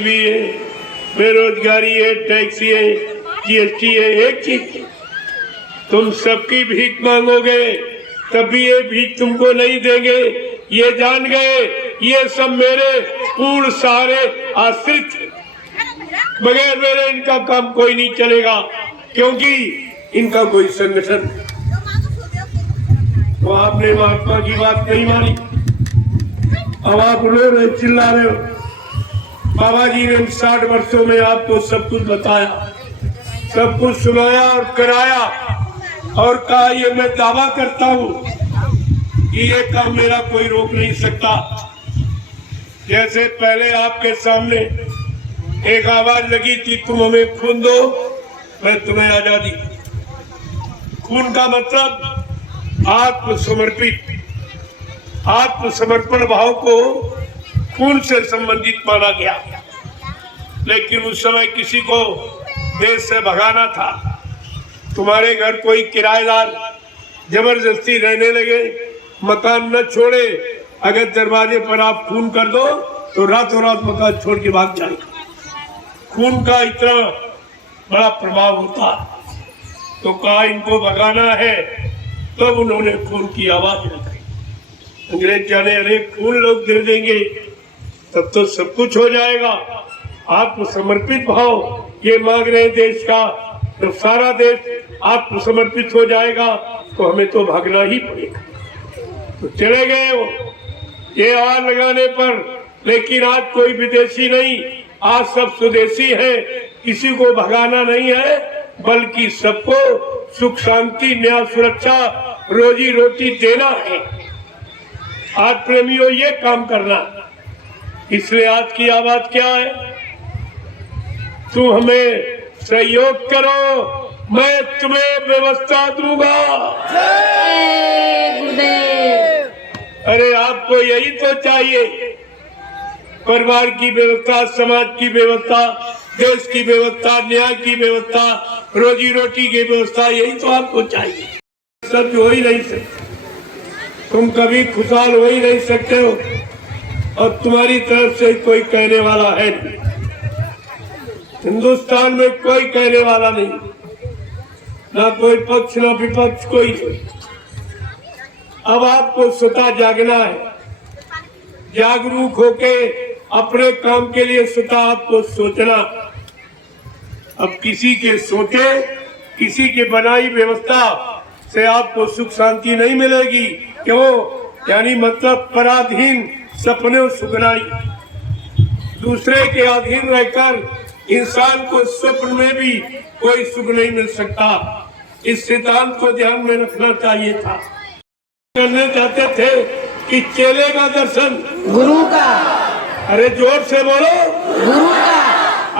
भी है, बेरोजगारी है, टैक्सी है, जीएसटी है, एक चीज तुम सबकी भीख मांगोगे तभी ये भीख तुमको नहीं देंगे। ये जान गए ये सब मेरे पूर्ण सारे आश्रित, बगैर मेरे इनका काम कोई नहीं चलेगा, क्योंकि इनका कोई संगठन। तो आपने महात्मा की बात नहीं मानी, अब आप रो रहे, चिल्ला रहे हो। बाबा जी ने 60 वर्षों में आपको सब कुछ बताया, सब कुछ सुनाया और कराया, और कहा ये मैं दावा करता हूँ कि ये काम मेरा कोई रोक नहीं सकता। जैसे पहले आपके सामने एक आवाज लगी थी, तुम हमें खून दो, मैं तुम्हें आजादी। खून का मतलब आत्मसमर्पित, आत्मसमर्पण भाव को खून से संबंधित माना गया। लेकिन उस समय किसी को देश से भगाना था, तुम्हारे घर कोई किराएदार जबरदस्ती रहने लगे, मकान न छोड़े, अगर दरवाजे पर आप खून कर दो तो रातों रात मकान छोड़ के भाग जाएगा। खून का इतना बड़ा प्रभाव होता, तो कहा इनको भगाना है, तब तो उन्होंने खून की आवाज रखी। अंग्रेज जाने अरे खून लोग दे देंगे तब तो सब कुछ हो जाएगा। आत्मसमर्पित भाव ये मांग रहे देश का, तो सारा देश आत्मसमर्पित हो जाएगा तो हमें तो भागना ही पड़ेगा। तो चले गए वो ये आवाज लगाने पर, लेकिन आज कोई विदेशी नहीं, आज सब स्वदेशी है। किसी को भगाना नहीं है, बल्कि सबको सुख शांति न्याय सुरक्षा रोजी रोटी देना है। आज प्रेमियों ये काम करना, इसलिए आज की आवाज क्या है, तुम हमें सहयोग करो, मैं तुम्हें व्यवस्था दूंगा। अरे आपको यही तो चाहिए, परिवार की व्यवस्था, समाज की व्यवस्था, देश की व्यवस्था, न्याय की व्यवस्था, रोजी रोटी की व्यवस्था, यही तो आपको चाहिए। सब हो ही नहीं सकते, तुम कभी खुशहाल हो ही नहीं सकते हो, और तुम्हारी तरफ से कोई कहने वाला है नहीं। हिंदुस्तान में कोई कहने वाला नहीं, ना कोई पक्ष ना विपक्ष, कोई नहीं। अब आपको स्वतः जागना है, जागरूक होके अपने काम के लिए स्वतः आपको सोचना। अब किसी के सोचे, किसी के बनाई व्यवस्था से आपको सुख शांति नहीं मिलेगी। क्यों? यानी मतलब पराधीन सपने सुखनाई, दूसरे के अधीन रहकर इंसान को स्वप्न में भी कोई सुख नहीं मिल सकता। इस सिद्धांत को ध्यान में रखना चाहिए था। करने चाहते थे कि चेले का दर्शन गुरु का, अरे जोर से बोलो, गुरु का।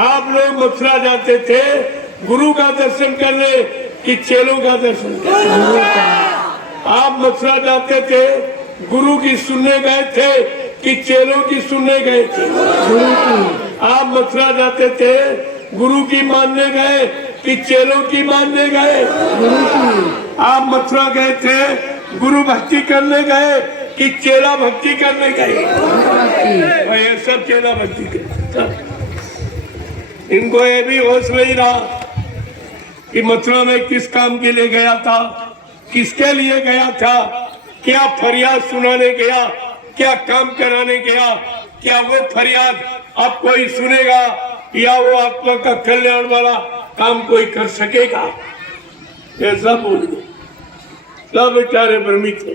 आप लोग मथुरा जाते थे गुरु का दर्शन करने कि चेलों का दर्शन करने? आप मथुरा जाते थे गुरु की सुनने गए थे कि चेलों की सुनने गए थे? गुरु की। आप मथुरा जाते थे गुरु की मानने गए कि चेलों की मानने गए? गुरु की। आप मथुरा गए थे गुरु भक्ति करने गए कि चेला भक्ति करने गए? ये सब चेला भक्ति करते। इनको ये भी होश नहीं रहा कि मथुरा में किस काम के लिए गया था, किसके लिए गया था, क्या फरियाद सुनाने गया, क्या काम कराने गया, क्या वो फरियाद अब कोई सुनेगा या वो आत्मा का कल्याण वाला काम कोई कर सकेगा? ये सब भूल गए, सब बेचारे भ्रमित थे।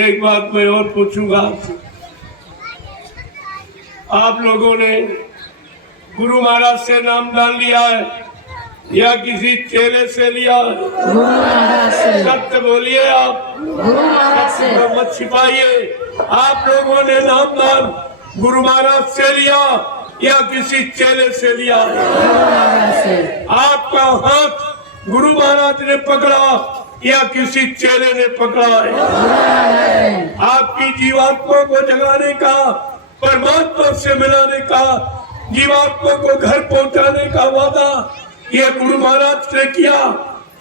एक बात मैं और पूछूंगा आपसे, आप लोगों ने गुरु महाराज से नामदान लिया है या किसी चेले से लिया? सत्य बोलिए आप, सत्य मत छिपाइए। आप लोगों ने नामदान गुरु महाराज से लिया या किसी चेले से लिया? आपका हाथ गुरु महाराज ने पकड़ा या किसी चेले ने पकड़ा है? आपकी जीवात्मा को जगाने का, परमात्मा से मिलाने का, जीवात्मा को घर पहुंचाने का वादा ये गुरु महाराज ने किया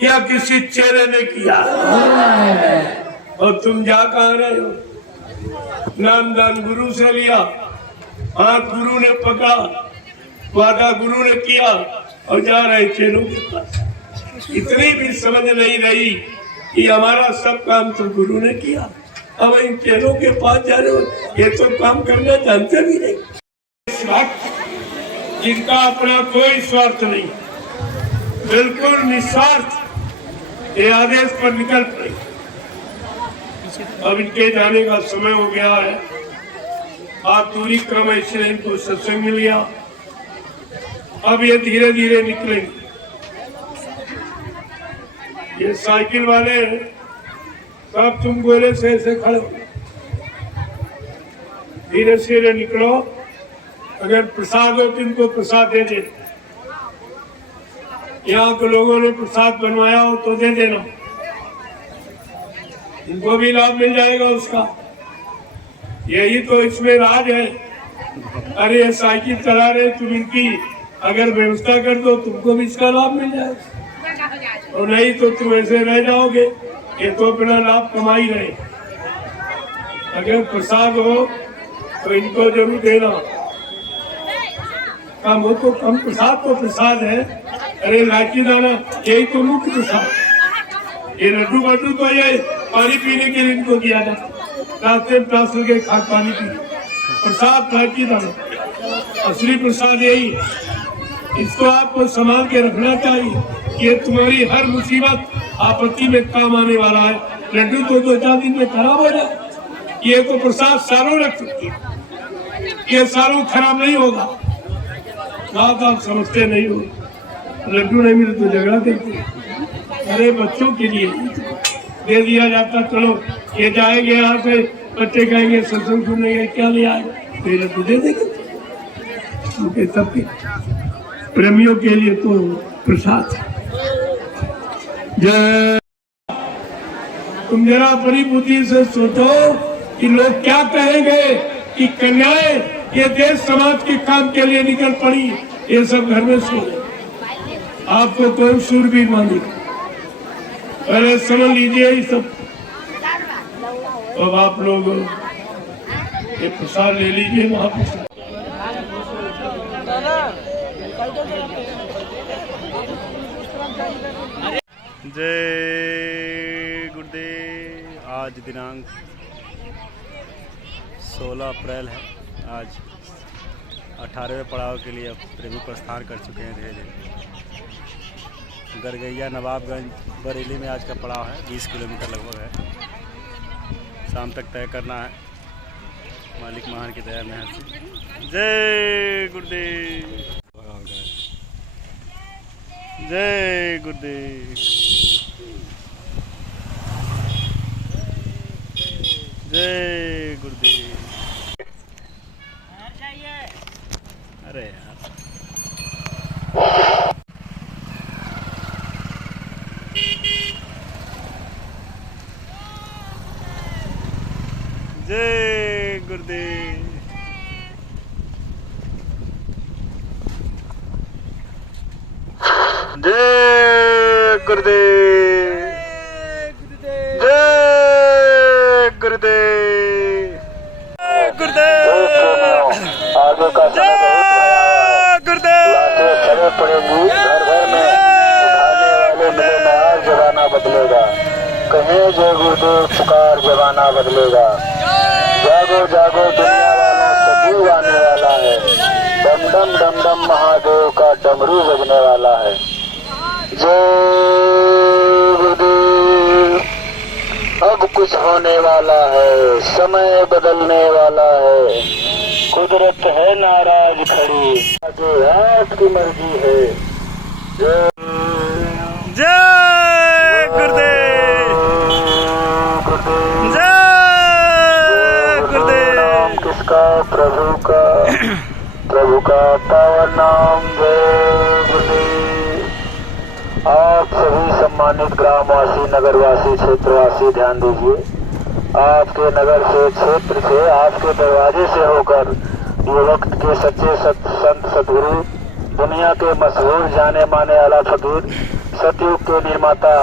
या किसी चेले ने किया? और तुम जा कहाँ रहे हो? नामदान गुरु से लिया हाथ गुरु ने पकड़ा, वादा गुरु ने किया और जा रहे चेलों के पास। इतनी भी समझ नहीं रही कि हमारा सब काम तो गुरु ने किया, अब इन चेलों के पास जा रहे हो, ये तो काम करना जानते भी नहीं। इस वक्त जिनका अपना कोई स्वार्थ नहीं, बिल्कुल निस्वार्थ ये आदेश पर निकल पड़े। अब इनके जाने का समय हो गया है। आप दूरी क्रम इसलिए इनको सत्संग मिल गया, अब ये धीरे धीरे निकलेंगे। ये साइकिल वाले सब तुम गोले से ऐसे खड़े हो, धीरे धीरे निकलो। अगर प्रसाद हो तो इनको प्रसाद दे दे, यहाँ के लोगों ने प्रसाद बनवाया हो तो दे देना, इनको भी लाभ मिल जाएगा उसका। यही तो इसमें राज है। अरे ये साइकिल चला रहे तुम, इनकी अगर व्यवस्था कर दो तुमको भी इसका लाभ मिल जाएगा, और नहीं तो तुम ऐसे रह जाओगे। ये तो अपना लाभ कमा ही रहे। अगर प्रसाद हो तो इनको जरूर देना। कम हो तो कम, प्रसाद तो प्रसाद है। अरे इलायची दाना यही तो मुख्य प्रसाद। ये लड्डू बड्डू तो ये पानी पीने के लिए इनको दिया जाता, रास्ते में प्यास लगे खा पानी पी। प्रसाद इलायची दाना असली प्रसाद यही। इसको आपको संभाल के रखना चाहिए। ये तुम्हारी हर मुसीबत आपत्ति में काम आने वाला है। लड्डू तो 2-4 दिन में खराब हो जाए, ये तो प्रसाद सालों रख सकती है, ये सालों खराब नहीं होगा। बात आप समझते नहीं हो। लड्डू नहीं मिले तो झगड़ा देते। अरे बच्चों के लिए दे दिया जाता, चलो ये जाएंगे यहाँ से, बच्चे कहेंगे सत्संग सुनेंगे, क्या ले आए, तो ये लड्डू दे देंगे। उनके सबके प्रेमियों के लिए तो प्रसाद। जय। तुम जरा बड़ी बुद्धि से सोचो कि लोग क्या कहेंगे कि कन्याएं ये देश समाज के काम के लिए निकल पड़ी, ये सब घर में सो। आपको कौन सूरबीर मानेगा? पहले समझ लीजिए ये सब। अब आप लोग ये प्रसाद ले लीजिए वहां पर। जय गुरुदेव। आज दिनांक 16 अप्रैल है। आज 18वें पड़ाव के लिए अब प्रेमी प्रस्थान कर चुके हैं धीरे धीरे। गरगैया नवाबगंज बरेली में आज का पड़ाव है, 20 किलोमीटर लगभग है। शाम तक तय करना है, मालिक महान की दया में है। जय गुरुदेव। जय गुरुदेव। जय गुरुदेव। अरे यार जय गुरुदेव। जय गुरुदेव। जय गुरुदेव। गुरुदेव। आगे का जय गुरुदेव। पड़ेगी घर घर में उठाने वाले मिले नया जमाना बदलेगा। कहे जय गुरुदेव पुकार जमाना बदलेगा। जागो जागो दुनिया वालों सभी आने वाला है। डम डम डम डम महादेव का डमरू बजने वाला है। जय गुरुदेव। अब कुछ होने वाला है, समय बदलने वाला है। कुदरत है नाराज खड़ी, आगे आपकी मर्जी है। जय जय गुरुदेव। जय गुरुदेव। किसका? प्रभु का पावन नाम। जय गुरुदेव। आप सभी सम्मानित ग्रामवासी, नगरवासी, क्षेत्रवासी ध्यान दीजिए। आपके नगर से, क्षेत्र से, आपके दरवाजे से होकर ये वक्त के सच्चे संत सदगुरु, दुनिया के मशहूर जाने माने आला फकीर, सतयुग के निर्माता,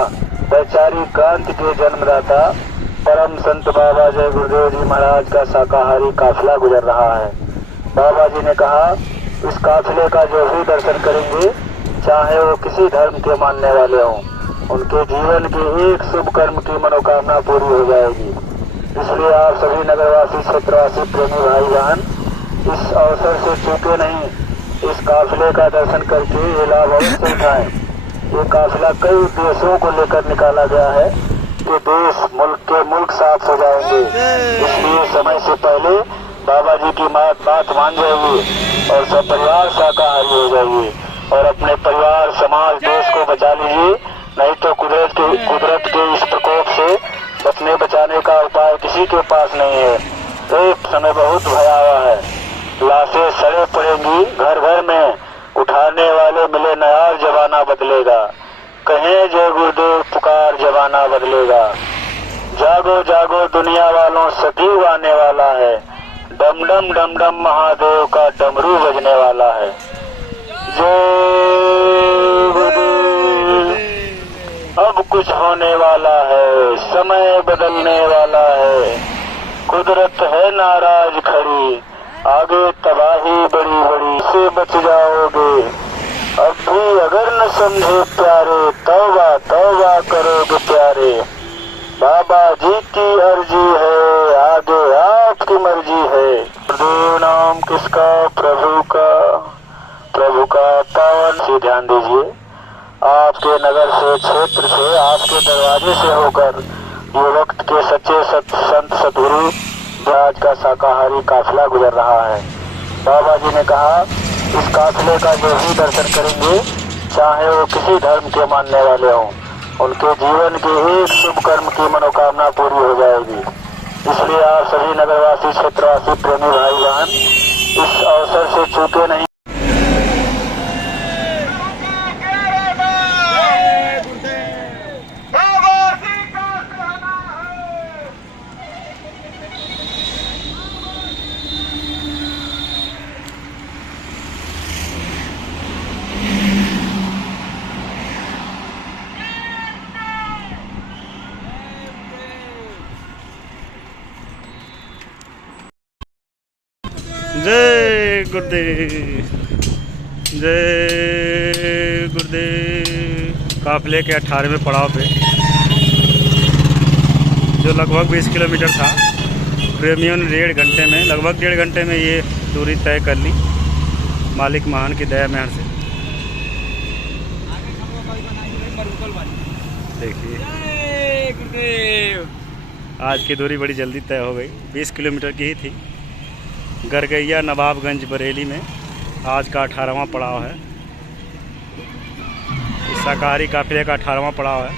वैचारिक क्रांति के जन्मदाता परम संत बाबा जय गुरुदेव जी महाराज का शाकाहारी काफिला गुजर रहा है। बाबा जी ने कहा, इस काफिले का जो भी दर्शन करेंगे, चाहे वो किसी धर्म के मानने वाले हों, उनके जीवन के एक शुभ कर्म की मनोकामना पूरी हो जाएगी। इसलिए आप सभी नगरवासी, क्षेत्रवासी, प्रेमी भाई बहन इस अवसर से चूके नहीं। इस काफिले का दर्शन करके ये लाभ अवश्य उठाएं। ये काफिला कई उद्देश्यों को लेकर निकाला गया है कि देश मुल्क साफ हो जाएंगे। इसलिए समय से पहले बाबा जी की बात मान जाइए और सब परिवार शाकाहारी हो जाइए और अपने परिवार, समाज, देश को बचा लीजिए। नहीं तो कुदरत के इस प्रकोप से बचने बचाने का उपाय किसी के पास नहीं है। एक समय बहुत भयावह है। लाशें सड़े पड़ेंगी घर घर में, उठाने वाले मिले नयार, जमाना बदलेगा। कहें जय गुरुदेव पुकार, जमाना बदलेगा। जागो जागो दुनिया वालों, सदैव आने वाला है। डम डम डम डम महादेव का डमरू बजने वाला है। जय गुरुदेव। अब कुछ होने वाला है, समय बदलने वाला है। कुदरत है नाराज खड़ी, आगे तबाही बड़ी बड़ी से बच जाओगे। अब भी अगर न समझे प्यारे, तौबा तौबा करोगे प्यारे। बाबा जी की अर्जी है, आगे आपकी मर्जी है। गुरुदेव नाम किसका, प्रभु का। प्रभु का पावन से ध्यान दीजिए। आपके नगर से, क्षेत्र से, आपके दरवाजे से होकर ये वक्त के सच्चे संत सतगुरु आज का शाकाहारी काफिला गुजर रहा है। बाबा जी ने कहा, इस काफिले का जो भी दर्शन करेंगे, चाहे वो किसी धर्म के मानने वाले हों, उनके जीवन के एक शुभ कर्म की मनोकामना पूरी हो जाएगी। इसलिए आप सभी नगरवासी, क्षेत्रवासी, प्रेमी भाई बहन इस अवसर से चूके नहीं। जय गुरुदेव, जय गुरुदेव। काफिले के 18वें पड़ाव पे, जो लगभग 20 किलोमीटर था, प्रेमियों ने लगभग डेढ़ घंटे में ये दूरी तय कर ली, मालिक महान की दया मेहर से। देखिए, आज की दूरी बड़ी जल्दी तय हो गई। 20 किलोमीटर की ही थी। गरगैया नवाबगंज बरेली में आज का 18वां पड़ाव है। इस शाकाहारी काफिले का 18वां पड़ाव है।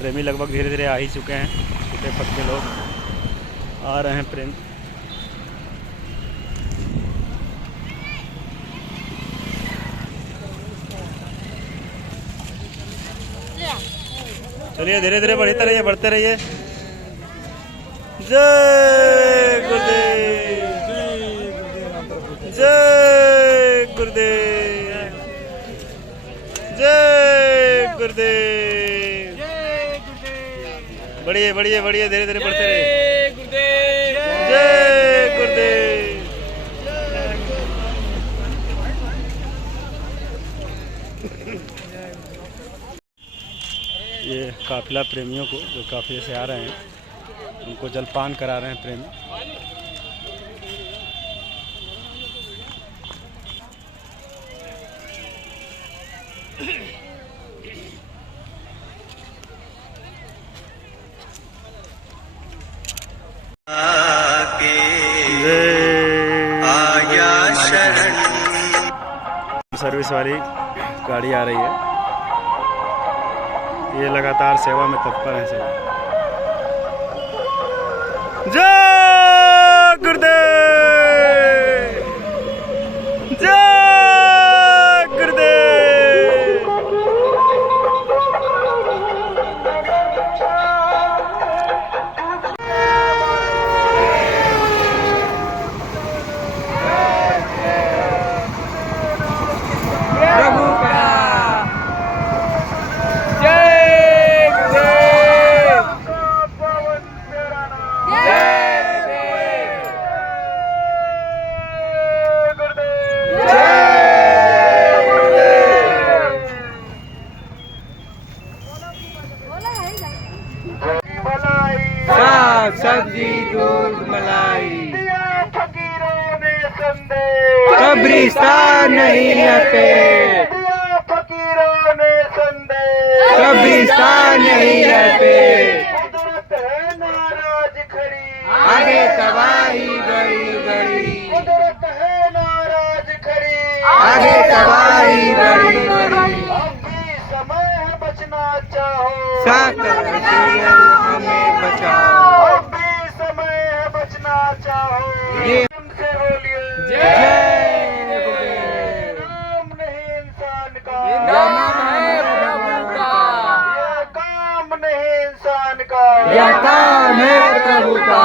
प्रेमी लगभग धीरे धीरे आ ही चुके हैं। छोटे पक्के लोग आ रहे हैं प्रेमी। चलिए धीरे धीरे बढ़ते रहिए। जय गुरुदेव, जय गुरुदेव, जय गुरुदेव। बढ़िए धीरे धीरे बढ़ते रहिए। जय गुरुदेव। ये काफिला प्रेमियों को, जो काफिले से आ रहे हैं, उनको जलपान करा रहे हैं प्रेमी। सर्विस वाली गाड़ी आ रही है। ये लगातार सेवा में तत्पर है सभी। जय गुरुदेव, जय गुरुदेव। प्रभु का जय सब्जी दूध मलाई। दिया फकीरों ने संदेश, कब्रिस्तान नहीं है पेट, दिया फकीरों ने संदेश, कब्रिस्तान नहीं है पेट। कुदरत है नाराज खड़ी, आगे तबाही बड़ी बड़ी, कुदरत है नाराज खड़ी, आगे तबाही बड़ी बड़ी। अब भी समय है बचना चाहो, साकर सीरियल हमें बचाओ। अब भी समय है बचना चाहो। ये तुमसे बोलिए जय नाम नहीं इंसान का, ये नाम है प्रभु का, ये काम नहीं इंसान का, यह काम है प्रभु का।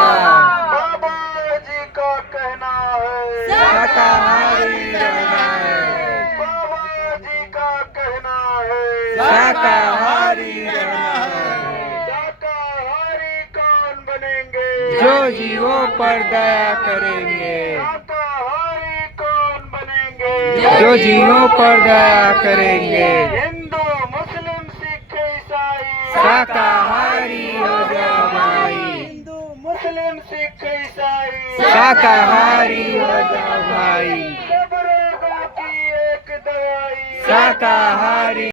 बाबा जी का कहना है, शाकाहारी रहना है, बाबा जी का कहना है, शाकाहारी रहना है। शाकाहारी कौन बनेंगे, जो जीवों पर दया करेंगे, शाकाहारी कौन बनेंगे, जो जीवों पर दया करेंगे। हिंदू मुस्लिम सिख ईसाई, शाकाहारी हो जाओ भाई, हिंदू मुस्लिम सिख ईसाई, शाकाहारी हो जाओ भाई, सब रोगों की एक दवाई, शाकाहारी।